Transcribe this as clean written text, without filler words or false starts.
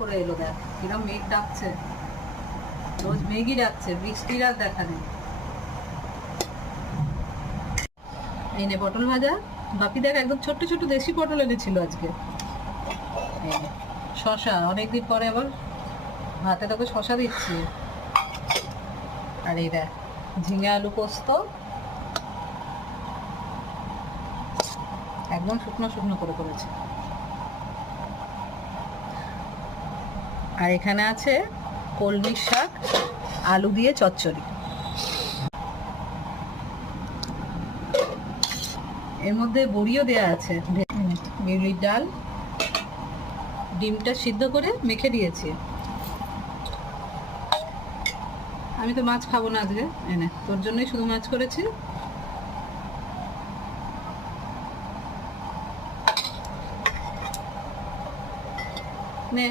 করে এলো, দেখ কিরম মেঘ ডাকছে, রোজ মেঘই ডাকছে, বৃষ্টির আর দেখা নেই। এই নে পটল ভাজা। বাপি দেখ একদম ছোট্ট ছোট্ট দেশি পটল এনেছিল আজকে। এই নে শশা, অনেকদিন পরে আবার ভাতে তোকে শশা দিচ্ছি। আর এই দেখ ঝিঙে আলু পোস্ত, একদম শুকনো শুকনো করে করেছে। আর এখানে আছে কলমির শাক, আলু দিয়ে চচ্চড়ি। এর মধ্যে বড়িও দেয়া আছে, বিউলির ডাল, ডিমটা সিদ্ধ করে মেখে দিয়েছি। আমি তো মাছ খাবো না আজকে, এনে তোর জন্যই শুধু মাছ করেছি। নে